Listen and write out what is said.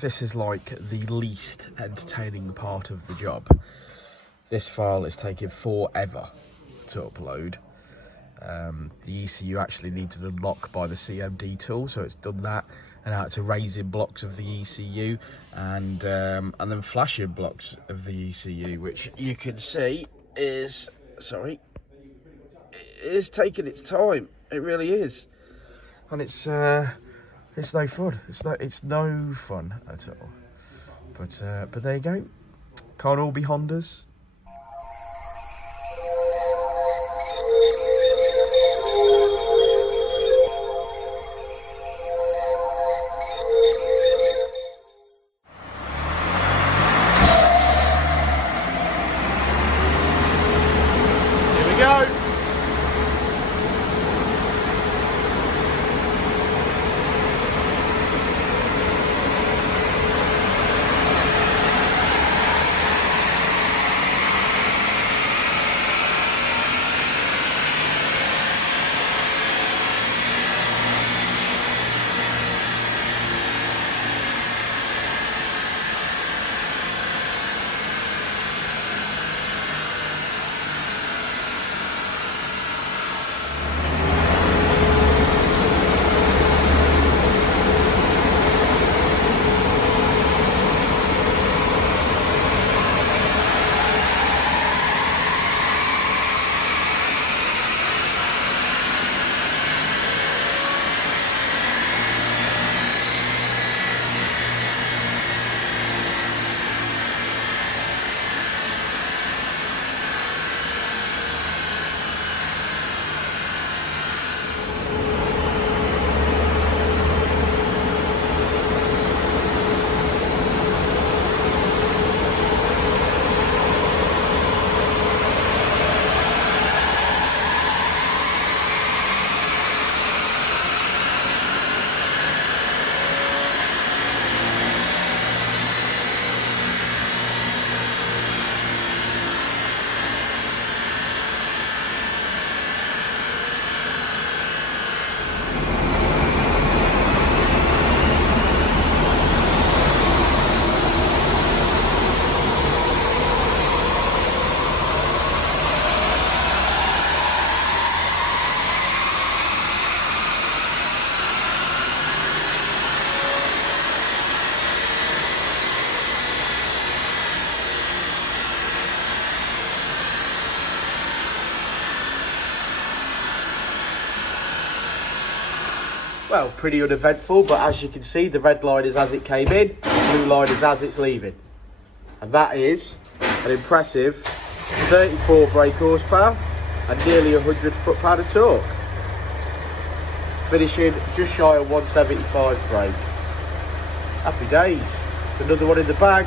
this is like the least entertaining part of the job. This file is taking forever to upload. The ECU actually needs an unlock by the CMD tool, so it's done that, and now it's erasing blocks of the ECU and then flashing blocks of the ECU, which you can see is taking its time. It really is, and it's no fun. It's no fun at all. But there you go. Can't all be Hondas. Go. Well, pretty uneventful, but as you can see, the red line is as it came in, the blue line is as it's leaving. And that is an impressive 34 brake horsepower and nearly 100 foot-pound of torque. Finishing just shy of 175 brake. Happy days. It's another one in the bag.